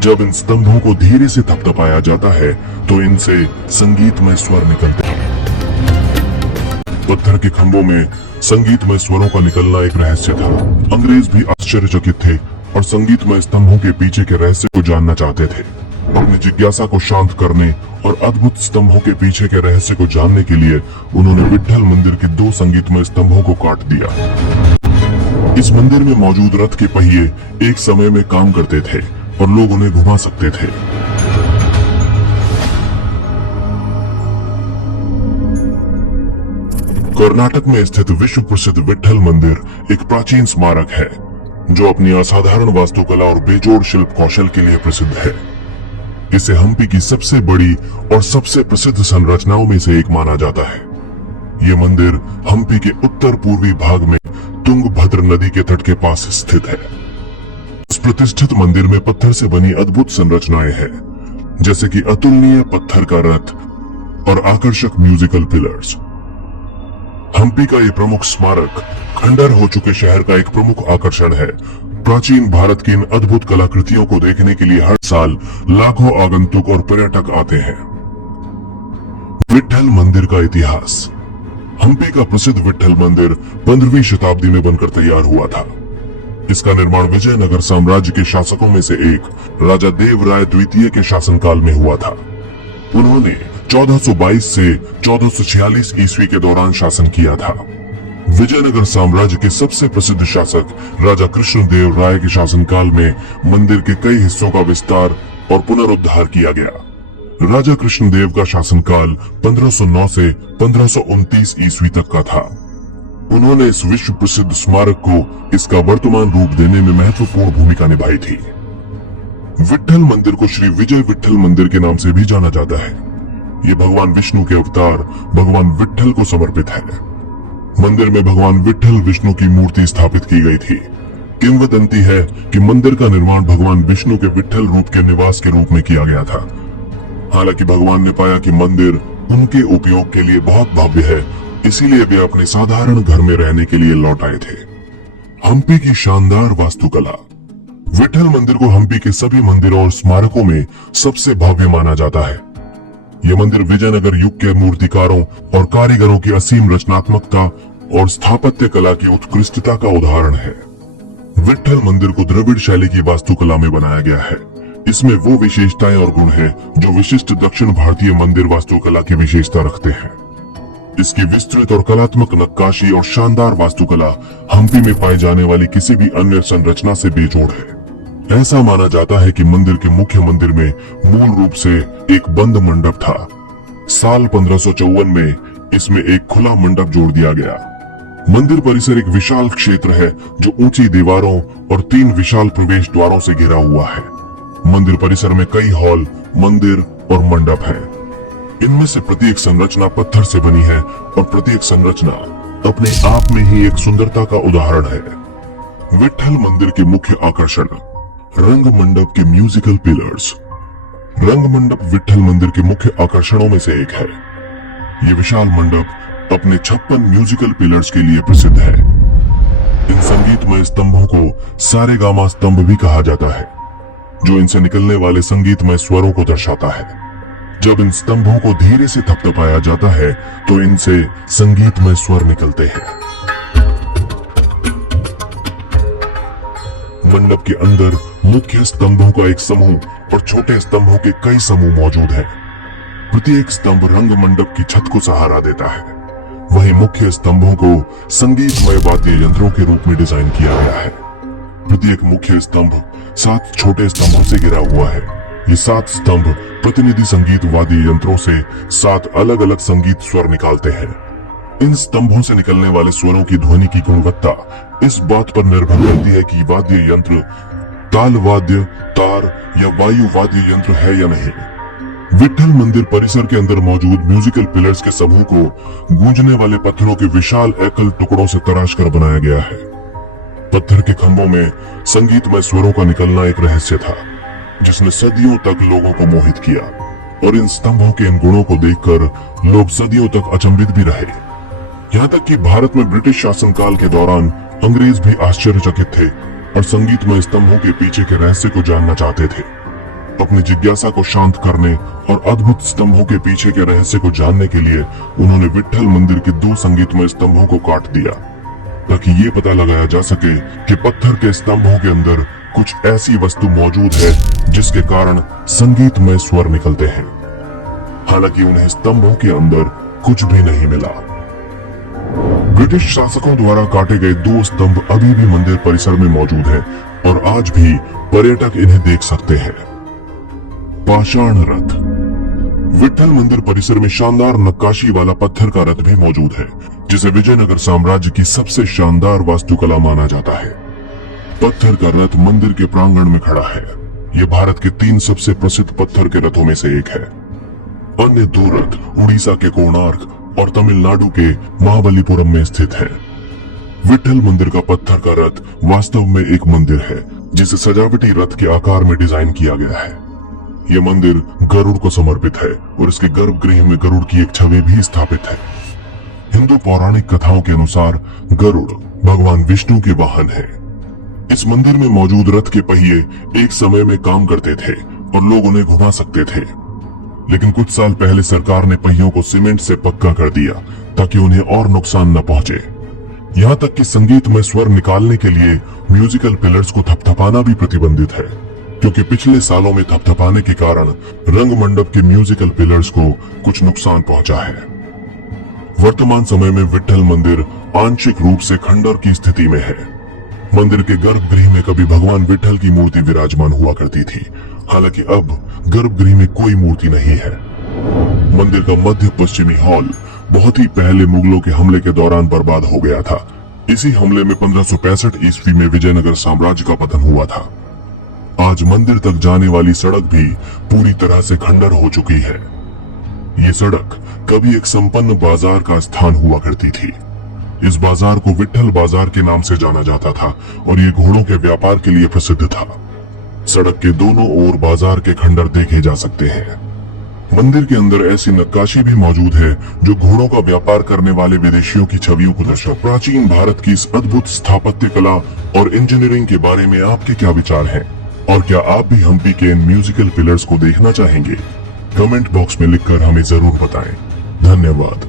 जब इन स्तंभों को धीरे से थपथपाया जाता है तो इनसे संगीतमय स्वर निकलते हैं। पत्थर के खंभों में संगीतमय स्वरों का निकलना एक रहस्य था। अंग्रेज भी आश्चर्यचकित थे और संगीतमय स्तंभों के पीछे के रहस्य को जानना चाहते थे। अपनी जिज्ञासा को शांत करने और अद्भुत स्तंभों के पीछे के रहस्य को जानने के लिए उन्होंने विट्ठल मंदिर के 2 संगीतमय स्तंभों को काट दिया। इस मंदिर में मौजूद रथ के पहिए एक समय में काम करते थे और लोग उन्हें घुमा सकते थे। कर्नाटक में स्थित विश्व प्रसिद्ध विट्ठल मंदिर एक प्राचीन स्मारक है जो अपनी असाधारण वास्तुकला और बेजोड़ शिल्प कौशल के लिए प्रसिद्ध है। इसे हम्पी की सबसे बड़ी और सबसे प्रसिद्ध संरचनाओं में से एक माना जाता है। ये मंदिर हम्पी के उत्तर पूर्वी भाग में तुंगभद्र नदी के तट के पास स्थित है। इस प्रतिष्ठित मंदिर में पत्थर से बनी अद्भुत संरचनाएं हैं, जैसे कि अतुलनीय पत्थर का रथ और आकर्षक म्यूजिकल पिलर्स। हम्पी का ये प्रमुख स्मारक खंडर हो चुके शहर का एक प्रमुख आकर्षण है। प्राचीन भारत की इन अद्भुत कलाकृतियों को देखने के लिए हर साल लाखों आगंतुक और पर्यटक आते हैं। विट्ठल मंदिर का इतिहास। हम्पी का प्रसिद्ध विट्ठल मंदिर 15वीं शताब्दी में बनकर तैयार हुआ था। इसका निर्माण विजयनगर साम्राज्य के शासकों में से एक राजा देवराय द्वितीय के शासनकाल में हुआ था। उन्होंने 1422 से 1446 ईस्वी के दौरान शासन किया था। विजयनगर साम्राज्य के सबसे प्रसिद्ध शासक राजा कृष्णदेव राय के शासनकाल में मंदिर के कई हिस्सों का विस्तार और पुनरुद्धार किया गया। राजा कृष्णदेव का शासनकाल 1509 से 1529 ईस्वी तक का था। उन्होंने इस विश्व प्रसिद्ध स्मारक को इसका वर्तमान रूप देने में महत्वपूर्ण भूमिका निभाई थी। विट्ठल मंदिर को श्री विजय विट्ठल मंदिर के नाम से भी जाना जाता है। ये भगवान विष्णु के अवतार भगवान विट्ठल को समर्पित है। मंदिर में भगवान विट्ठल विष्णु की मूर्ति स्थापित की गई थी। किंवदंती है कि मंदिर का निर्माण भगवान विष्णु के विट्ठल रूप के निवास के रूप में किया गया था। हालांकि भगवान ने पाया कि मंदिर उनके उपयोग के लिए बहुत भव्य है, इसीलिए वे अपने साधारण घर में रहने के लिए लौट आए थे। हम्पी की शानदार वास्तुकला। विट्ठल मंदिर को हम्पी के सभी मंदिरों और स्मारकों में सबसे भव्य माना जाता है। यह मंदिर विजयनगर युग के मूर्तिकारों और कारीगरों की असीम रचनात्मकता और स्थापत्य कला की उत्कृष्टता का उदाहरण है। विट्ठल मंदिर को द्रविड़ शैली की वास्तुकला में बनाया गया है। इसमें वो विशेषताएं और गुण हैं जो विशिष्ट दक्षिण भारतीय मंदिर वास्तुकला की विशेषता रखते हैं। इसकी विस्तृत और कलात्मक नक्काशी और शानदार वास्तुकला हम्पी में पाई जाने वाली किसी भी अन्य संरचना से बेजोड़ है। ऐसा माना जाता है कि मंदिर के मुख्य मंदिर में मूल रूप से एक बंद मंडप था। साल 1554 में इसमें एक खुला मंडप जोड़ दिया गया। मंदिर परिसर एक विशाल क्षेत्र है जो ऊंची दीवारों और 3 विशाल प्रवेश द्वारों से घिरा हुआ है। मंदिर परिसर में कई हॉल, मंदिर और मंडप है। इनमें से प्रत्येक संरचना पत्थर से बनी है और प्रत्येक संरचना अपने आप में ही एक सुंदरता का उदाहरण है। विट्ठल मंदिर के मुख्य आकर्षण। रंग मंडप के म्यूजिकल पिलर्स। रंग मंडप विट्ठल मंदिर के मुख्य आकर्षणों में से एक है। ये विशाल मंडप अपने 56 म्यूजिकल पिलर्स के लिए प्रसिद्ध है। इन संगीतमय स्तंभों को सारेगामा स्तंभ भी कहा जाता है, जो इनसे निकलने वाले संगीतमय स्वरों को दर्शाता है। जब इन स्तंभों को धीरे से थपथपाया जाता है तो इनसे संगीतमय स्वर निकलते हैं। मंडप के अंदर मुख्य स्तंभों का एक समूह और छोटे स्तंभों के कई समूह मौजूद हैं। प्रत्येक स्तंभ रंग मंडप की छत को सहारा देता है। वहीं मुख्य स्तंभों को संगीतमय वाद्य यंत्रों के रूप में डिजाइन किया गया है। प्रत्येक मुख्य स्तंभ 7 छोटे स्तंभों से घिरा हुआ है। ये 7 स्तंभ प्रतिनिधि संगीत वाद्य यंत्रों से 7 अलग अलग संगीत स्वर निकालते हैं। इन स्तंभों से निकलने वाले स्वरों की ध्वनि की गुणवत्ता इस बात पर निर्भर करती है कि वाद्य यंत्र ताल वाद्य, तार या वायु वाद्य यंत्र है या नहीं। विट्ठल मंदिर परिसर के अंदर मौजूद म्यूजिकल पिलर्स के समूह को गूंजने वाले पत्थरों के विशाल एकल टुकड़ों से तराशकर बनाया गया है। पत्थर के खंभों में संगीतमय स्वरों का निकलना एक रहस्य था, जिसने सदियों तक लोगों को मोहित किया, और इन स्तंभों के इन गुणों को देखकर लोग सदियों तक अचंभित भी रहे। यहाँ तक कि भारत में ब्रिटिश शासनकाल के दौरान अंग्रेज भी आश्चर्यचकित थे और संगीतमय स्तंभों के पीछे के रहस्य को जानना चाहते थे। अपनी जिज्ञासा को शांत करने और अद्भुत स्तंभों के पीछे के रहस्य को जानने के लिए उन्होंने विट्ठल मंदिर के 2 संगीतमय स्तंभों को काट दिया, ताकि ये पता लगाया जा सके कि पत्थर के स्तंभों के अंदर कुछ ऐसी वस्तु मौजूद है जिसके कारण संगीतमय स्वर निकलते हैं। हालांकि उन्हें स्तंभों के अंदर कुछ भी नहीं मिला। ब्रिटिश शासकों द्वारा काटे गए 2 स्तंभ अभी भी मंदिर परिसर में मौजूद हैं और आज भी पर्यटक इन्हें देख सकते हैं। पाषाण रथ। विट्ठल मंदिर परिसर में शानदार नक्काशी वाला पत्थर का रथ भी मौजूद है, जिसे विजयनगर साम्राज्य की सबसे शानदार वास्तुकला माना जाता है। पत्थर का रथ मंदिर के प्रांगण में खड़ा है। यह भारत के 3 सबसे प्रसिद्ध पत्थर के रथों में से एक है। अन्य 2 रथ उड़ीसा के कोणार्क और तमिलनाडु के महाबलीपुरम में स्थित है। विट्ठल मंदिर का पत्थर का रथ वास्तव में एक मंदिर है, जिसे सजावटी रथ के आकार में डिजाइन किया गया है। यह मंदिर गरुड़ को समर्पित है और इसके गर्भगृह में गरुड़ की एक छवि भी स्थापित है। हिंदू पौराणिक कथाओं के अनुसार गरुड़ भगवान विष्णु के वाहन है। इस मंदिर में मौजूद रथ के पहिए एक समय में काम करते थे और लोग उन्हें घुमा सकते थे, लेकिन कुछ साल पहले सरकार ने पहियों को सीमेंट से पक्का कर दिया ताकि उन्हें और नुकसान न पहुंचे। यहाँ तक कि संगीत में स्वर निकालने के लिए म्यूजिकल पिलर्स को थपथपाना भी प्रतिबंधित है, क्योंकि पिछले सालों में थपथपाने के कारण रंग मंडप के म्यूजिकल पिलर्स को कुछ नुकसान पहुंचा है। वर्तमान समय में विट्ठल मंदिर आंशिक रूप से खंडर की स्थिति में है। मंदिर के गर्भगृह में कभी भगवान विट्ठल की मूर्ति विराजमान हुआ करती थी, हालांकि अब गर्भगृह में कोई मूर्ति नहीं है। मंदिर का मध्य पश्चिमी हॉल बहुत ही पहले मुगलों के हमले के दौरान बर्बाद हो गया था। इसी हमले में 1565 ईस्वी में विजयनगर साम्राज्य का पतन हुआ था। आज मंदिर तक जाने वाली सड़क भी पूरी तरह से खंडर हो चुकी है। ये सड़क कभी एक संपन्न बाजार का स्थान हुआ करती थी। इस बाजार को विट्ठल बाजार के नाम से जाना जाता था और ये घोड़ों के व्यापार के लिए प्रसिद्ध था। सड़क के दोनों ओर बाजार के खंडर देखे जा सकते हैं। मंदिर के अंदर ऐसी नक्काशी भी मौजूद है जो घोड़ों का व्यापार करने वाले विदेशियों की छवियों को दर्शाता। प्राचीन भारत की इस अद्भुत स्थापत्य कला और इंजीनियरिंग के बारे में आपके क्या विचार हैं? और क्या आप भी हम्पी के इन म्यूजिकल पिलर्स को देखना चाहेंगे? कमेंट बॉक्स में लिखकर हमें जरूर बताएं। धन्यवाद।